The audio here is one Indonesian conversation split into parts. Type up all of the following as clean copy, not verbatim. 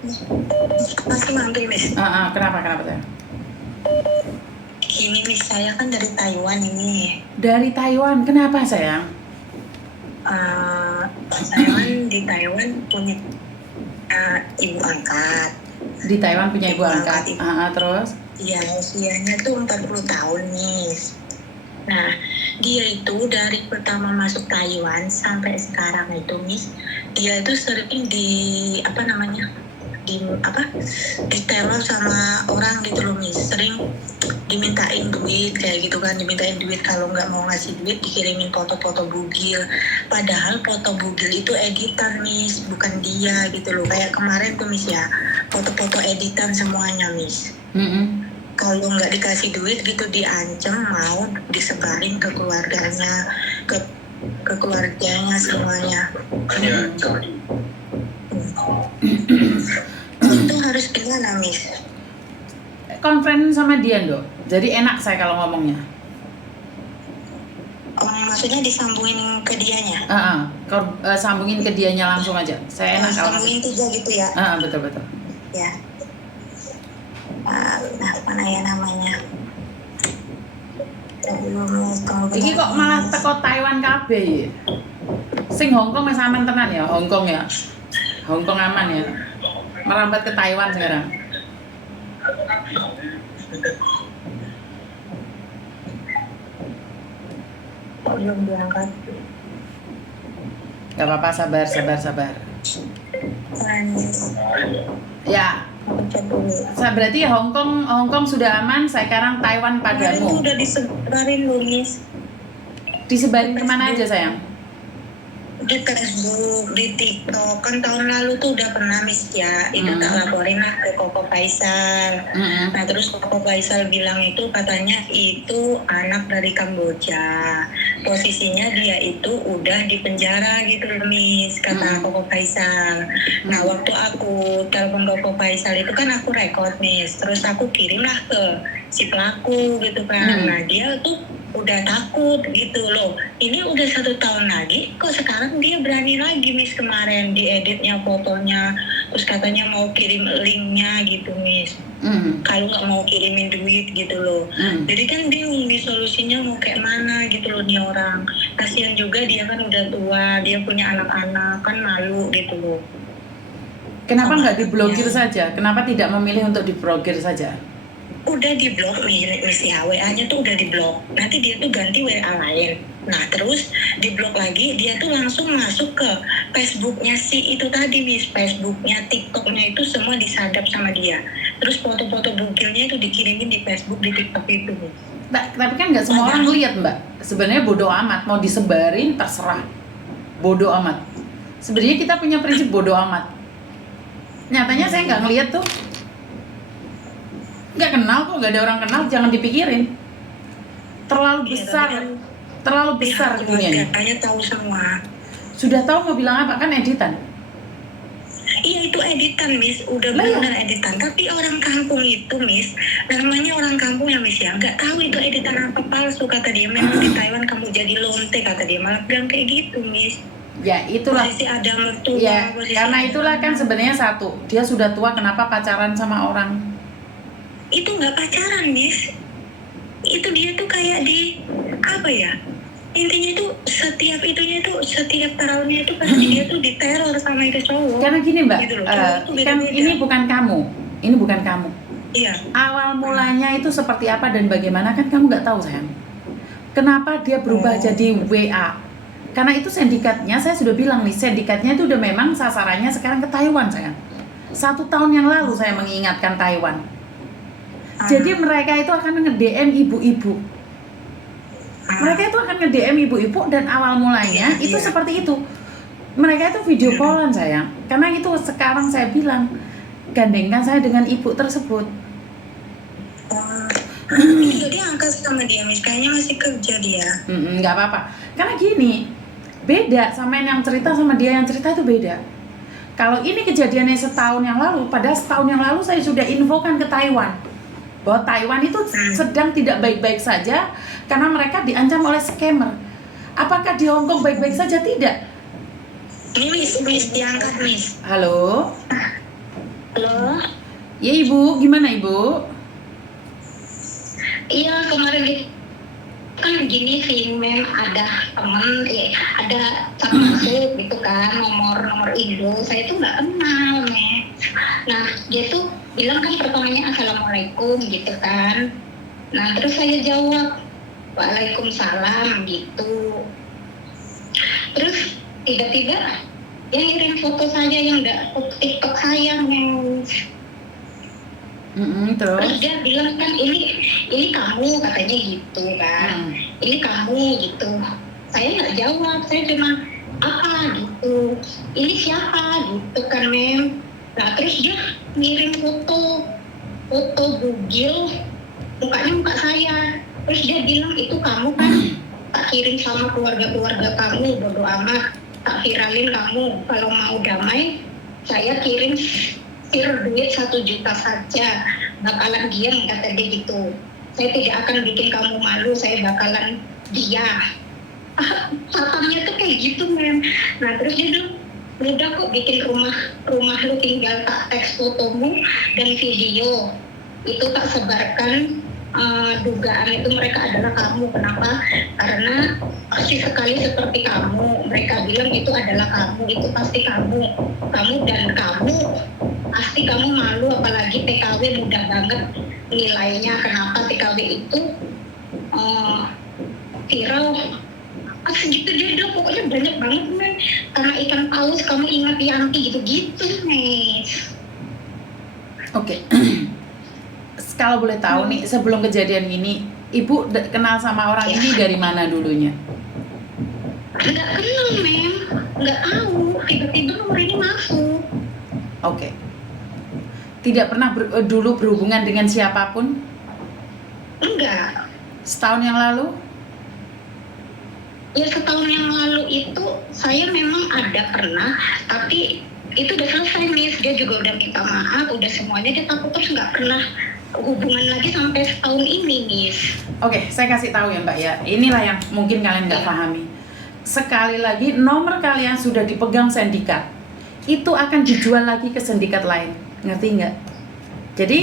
Masih mantui, Miss. Kenapa sayang? Gini, Miss, saya kan dari Taiwan ini. Dari Taiwan, kenapa sayang? Saya kan di Taiwan punya ibu angkat. Di Taiwan punya ibu angkat. Terus? Iya, usianya tuh 40 tahun, Miss. Nah, dia itu dari pertama masuk Taiwan sampai sekarang itu, Miss, dia itu sering diteror sama orang gitu loh, Miss. Sering dimintain duit kayak gitu kan, dimintain duit, kalau nggak mau ngasih duit dikirimin foto-foto bugil, padahal foto bugil itu editan, Miss, bukan dia gitu loh. Kayak kemarin tuh, Miss, ya, foto-foto editan semuanya, Miss. Kalau nggak dikasih duit gitu diancam mau disebarin ke keluarganya, ke keluarganya semuanya. Itu harus gimana, Miss? Konfront sama dia, Dok. Jadi enak saya kalau ngomongnya. Maksudnya disambungin ke dianya? Sambungin ke dianya langsung aja. Saya enak kalau sambungin 3 gitu ya? Betul. Ya. Nah, mana ya namanya? Iki kok malah teko Taiwan kabeh ya? Sing Hongkong wis aman tenan ya, Hongkong ya. Hongkong aman ya. Merambat ke Taiwan sekarang. Belum diangkat. Gak apa-apa, sabar. Ya. Berarti Hongkong sudah aman, sekarang Taiwan padamu. Itu udah disebarin, Luis. Disebarin kemana aja, sayang? Di Facebook, di TikTok. Kan tahun lalu tuh udah pernah, Miss, ya. Itu tak laporin lah ke Koko Faisal. Nah, terus Koko Faisal bilang itu katanya itu anak dari Kamboja. Posisinya dia itu udah di penjara gitu loh, Miss, kata Koko Faisal. Nah, waktu aku telepon Koko Faisal itu kan aku record, Miss. Terus aku kirim lah ke si pelaku gitu kan. Nah, dia tuh udah takut gitu loh. Ini udah 1 tahun lagi, kok sekarang dia berani lagi, Miss. Kemarin dieditnya fotonya, terus katanya mau kirim linknya gitu, Miss. Kalau nggak mau kirimin duit gitu loh. Jadi kan bingung nih solusinya mau kayak mana gitu loh nih orang. Kasihan juga, dia kan udah tua, dia punya anak-anak, kan malu gitu loh. Kenapa nggak diblokir saja? Kenapa tidak memilih untuk diblokir saja? Udah diblok, Miss, ya, WA-nya tuh udah diblok. Nanti dia tuh ganti WA lain. Nah, terus diblok lagi, dia tuh langsung masuk ke Facebook-nya si itu tadi, Miss. Facebook-nya, TikTok-nya itu semua disadap sama dia. Terus foto-foto bugilnya itu dikirimin di Facebook, di TikTok itu, Miss. Mbak, tapi kan nggak semua orang lihat, Mbak. Sebenarnya bodoh amat, mau disebarin terserah. Bodoh amat. Sebenarnya kita punya prinsip bodoh amat. Nyatanya saya nggak ngelihat tuh. Nggak kenal kok, nggak ada orang kenal, jangan dipikirin. Terlalu besar dunia ini. Kayaknya tahu semua. Sudah tahu mau bilang apa, kan editan. Iya, itu editan, Miss. Udah benar editan. Tapi orang kampung itu, Miss, namanya orang kampung ya, Miss, ya, nggak tahu itu editan apa palsu, kata dia. Memang di Taiwan kamu jadi lonte, kata dia. Malah bilang kayak gitu, Miss. Ya itulah. Posisi ada mertua. Ya, karena itulah kan sebenarnya satu. Dia sudah tua, kenapa pacaran sama orang? Itu nggak pacaran, Miss. Itu dia tuh kayak intinya tuh setiap tahunnya itu pasti dia tuh diteror sama itu cowok. Karena gini, Mbak, gitu kan ini bukan kamu. Iya. Awal mulanya itu seperti apa dan bagaimana kan kamu nggak tahu, sayang. Kenapa dia berubah jadi WA? Karena itu sindikatnya, saya sudah bilang nih, sindikatnya itu udah memang sasarannya sekarang ke Taiwan, sayang. 1 tahun yang lalu saya mengingatkan Taiwan. Jadi mereka itu akan nge-DM ibu-ibu. Mereka itu akan nge-DM ibu-ibu dan awal mulanya itu seperti itu. Mereka itu video callan, sayang. Karena itu sekarang saya bilang, gandengkan saya dengan ibu tersebut. Jadi angkat sama dia, Miss. Kayaknya masih kerja dia. Nggak apa-apa. Karena gini, beda sama yang cerita sama dia yang cerita itu beda. Kalau ini kejadiannya setahun yang lalu, padahal setahun yang lalu saya sudah infokan ke Taiwan bahwa Taiwan itu sedang tidak baik-baik saja karena mereka diancam oleh scammer. Apakah di Hongkong baik-baik saja? Tidak. Miss, diangkat, Miss. Halo. Halo. Ya Ibu, gimana Ibu? Iya, kemarin itu kan gini sih, Mem, ada temen, ada chat masuk gitu kan, nomor Indo, saya tuh nggak kenal, Mem. Nah, dia tuh bilang kan pertamanya Assalamualaikum gitu kan. Nah, terus saya jawab, Waalaikumsalam gitu. Terus tiba-tiba dia ngirim foto saya yang nggak TikTok saya, Mem. Terus Terus? dia bilang kan ini kamu katanya gitu kan, ini kamu gitu. Saya nggak jawab, saya cuma apa gitu, ini siapa gitu kan, Mem. Nah terus dia ngirim foto bugil, mukanya muka saya. Terus dia bilang itu kamu kan, tak kirim sama keluarga kamu, bodo amat, tak viralin kamu. Kalau mau damai, saya kirim duit 1 juta saja, bakalan diam, kata dia gitu. Saya tidak akan bikin kamu malu, saya bakalan diam. Tatanya tuh kayak gitu, Mem. Nah terus dia bilang, udah kok bikin rumah lu, tinggal tak teks fotomu dan video itu tak sebarkan. Dugaan itu mereka adalah kamu. Kenapa? Karena pasti sekali seperti kamu, mereka bilang itu adalah kamu, itu pasti kamu dan kamu pasti kamu malu, apalagi TKW mudah banget nilainya. Kenapa TKW itu viral segitu, dia bilang pokoknya banyak banget, men, karena ikan paus kamu ingat Yanti gitu-gitu, men. Oke. Kalau boleh tahu nih, sebelum kejadian ini, Ibu kenal sama orang ini dari mana dulunya? Nggak kenal, Mem. Nggak tahu. Tiba-tiba nomor ini masuk. Oke. Tidak pernah dulu berhubungan dengan siapapun? Enggak. Setahun yang lalu? Ya setahun yang lalu itu saya memang ada pernah, tapi itu udah selesai, Miss. Dia juga udah minta maaf, udah semuanya, dia takut terus nggak pernah hubungan lagi sampai setahun ini, Miss. Oke, saya kasih tahu ya Mbak ya. Inilah yang mungkin kalian nggak pahami. Sekali lagi, nomor kalian sudah dipegang sindikat. Itu akan dijual lagi ke sindikat lain. Ngerti nggak? Jadi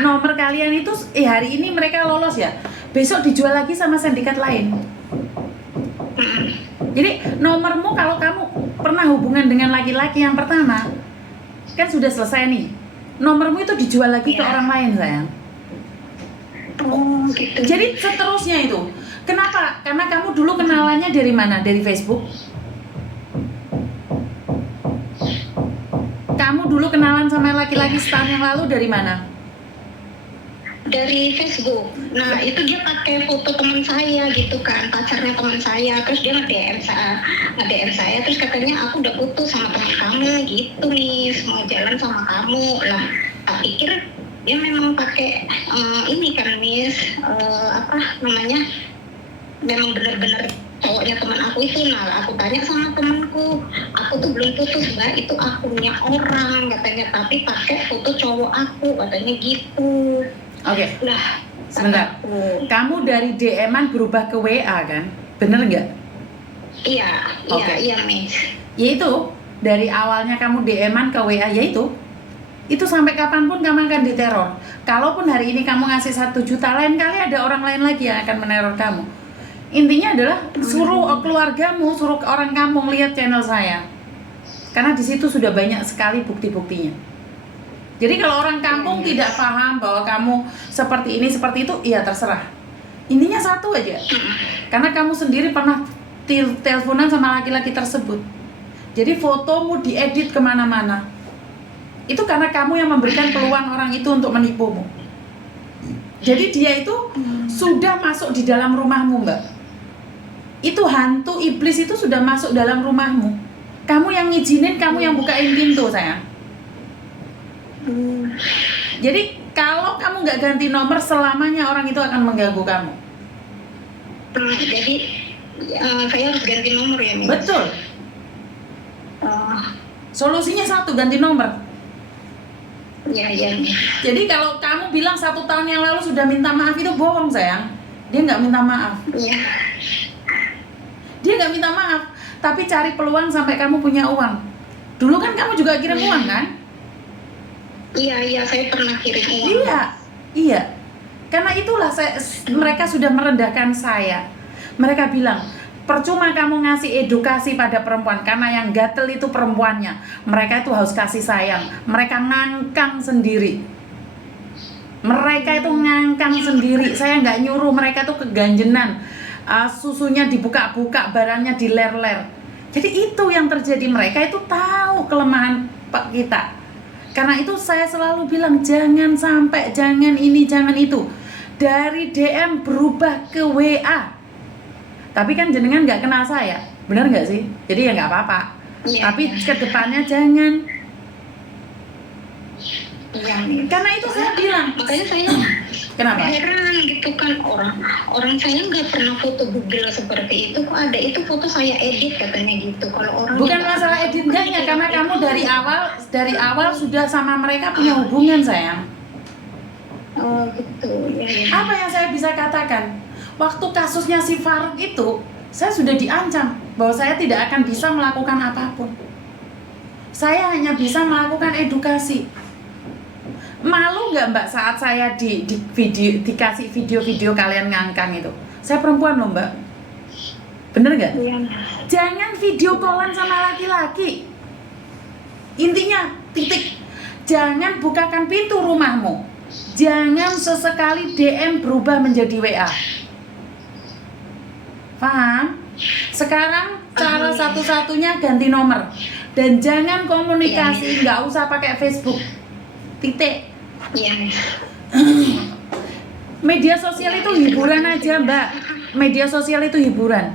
nomor kalian itu hari ini mereka lolos ya. Besok dijual lagi sama sindikat lain. Jadi nomormu kalau kamu pernah hubungan dengan laki-laki yang pertama, kan sudah selesai nih. Nomormu itu dijual lagi ke orang lain, sayang. Oh, gitu. Jadi seterusnya itu. Kenapa? Karena kamu dulu kenalannya dari mana? Dari Facebook? Kamu dulu kenalan sama laki-laki setahun yang lalu dari mana? Dari Facebook. Nah itu dia pakai foto teman saya gitu kan, pacarnya teman saya. Terus dia nge-DM saya, terus katanya aku udah putus sama teman kamu gitu, Miss, mau jalan sama kamu lah. Tak pikir dia memang pakai ini kan, Miss, apa namanya, memang benar-benar cowoknya teman aku itu. Nah aku tanya sama temanku, aku tuh belum putus, Mbak, itu akunnya orang katanya, tapi pakai foto cowok aku katanya gitu. Oke. Nah, sebentar. Kamu dari DM-an berubah ke WA kan? Bener nggak? Iya, iya, Miss. Yaitu dari awalnya kamu DM-an ke WA, yaitu itu sampai kapanpun kamu akan diteror. Kalaupun hari ini kamu ngasih 1 juta, lain kali ada orang lain lagi yang akan meneror kamu. Intinya adalah suruh keluargamu, suruh orang kampung lihat channel saya. Karena di situ sudah banyak sekali bukti-buktinya. Jadi kalau orang kampung tidak paham bahwa kamu seperti ini, seperti itu, ya terserah. Intinya satu aja. Karena kamu sendiri pernah teleponan sama laki-laki tersebut. Jadi fotomu diedit kemana-mana. Itu karena kamu yang memberikan peluang orang itu untuk menipumu. Jadi dia itu sudah masuk di dalam rumahmu, Mbak. Itu hantu iblis itu sudah masuk dalam rumahmu. Kamu yang ngizinin, kamu yang bukain pintu, sayang. Jadi kalau kamu nggak ganti nomor, selamanya orang itu akan mengganggu kamu. Jadi saya harus ganti nomor ya, Miss? Betul. Solusinya satu, ganti nomor. Iya, Miss. Jadi kalau kamu bilang 1 tahun yang lalu sudah minta maaf, itu bohong, sayang. Dia nggak minta maaf. Iya. Dia nggak minta maaf, tapi cari peluang sampai kamu punya uang. Dulu kan kamu juga kirim uang kan? Iya, saya pernah kirim uang. Iya. Karena itulah mereka sudah merendahkan saya. Mereka bilang, percuma kamu ngasih edukasi pada perempuan, karena yang gatel itu perempuannya. Mereka itu harus kasih sayang. Mereka ngangkang sendiri. Saya nggak nyuruh, mereka tuh keganjenan. Susunya dibuka-buka, barangnya diler-ler. Jadi itu yang terjadi. Mereka itu tahu kelemahan kita. Karena itu saya selalu bilang, jangan sampai, jangan ini, jangan itu. Dari DM berubah ke WA. Tapi kan jenengan nggak kenal saya, benar nggak sih? Jadi ya nggak apa-apa. Iya, Tapi iya. kedepannya jangan. Iya. Karena itu saya bilang. Makanya saya Kenapa? heran gitu kan, orang saya nggak pernah foto Google seperti itu, kok ada itu foto saya edit katanya gitu. Kalau orang Bukan masalah edit enggaknya, karena kamu dari awal sudah sama mereka punya hubungan, sayang. Oh gitu, ya. Apa yang saya bisa katakan? Waktu kasusnya si Faruk itu, saya sudah diancam bahwa saya tidak akan bisa melakukan apapun. Saya hanya bisa melakukan edukasi. Malu nggak Mbak saat saya dikasih video-video kalian ngangkang itu? Saya perempuan loh Mbak. Bener nggak? Iya. Jangan video callan sama laki-laki. Intinya, titik. Jangan bukakan pintu rumahmu. Jangan sesekali DM berubah menjadi WA. Paham? Sekarang cara satu-satunya ganti nomor. Dan jangan komunikasi, nggak usah pakai Facebook. Titik. Iya. Media sosial itu hiburan aja Mbak. Media sosial itu hiburan,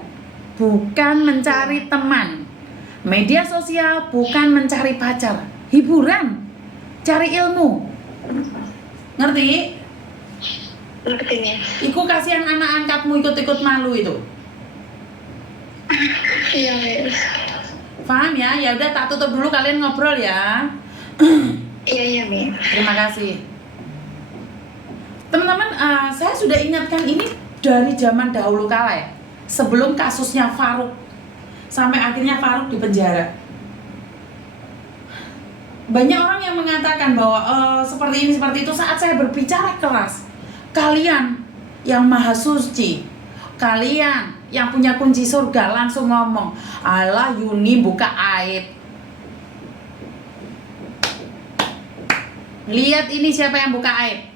bukan mencari teman. Media sosial bukan mencari pacar, hiburan, cari ilmu. Ngerti? Ngertinya. Iku kasihan anak angkatmu ikut-ikut malu itu. Iya. Paham ya? Ya udah tak tutup dulu, kalian ngobrol ya. Iya, Mi. Terima kasih. Teman-teman, saya sudah ingatkan ini dari zaman dahulu kala ya. Sebelum kasusnya Faruk, sampai akhirnya Faruk di penjara. Banyak orang yang mengatakan bahwa seperti ini, seperti itu. Saat saya berbicara keras, kalian yang maha suci, kalian yang punya kunci surga langsung ngomong, alah Yuni buka aib. Lihat ini siapa yang buka aib.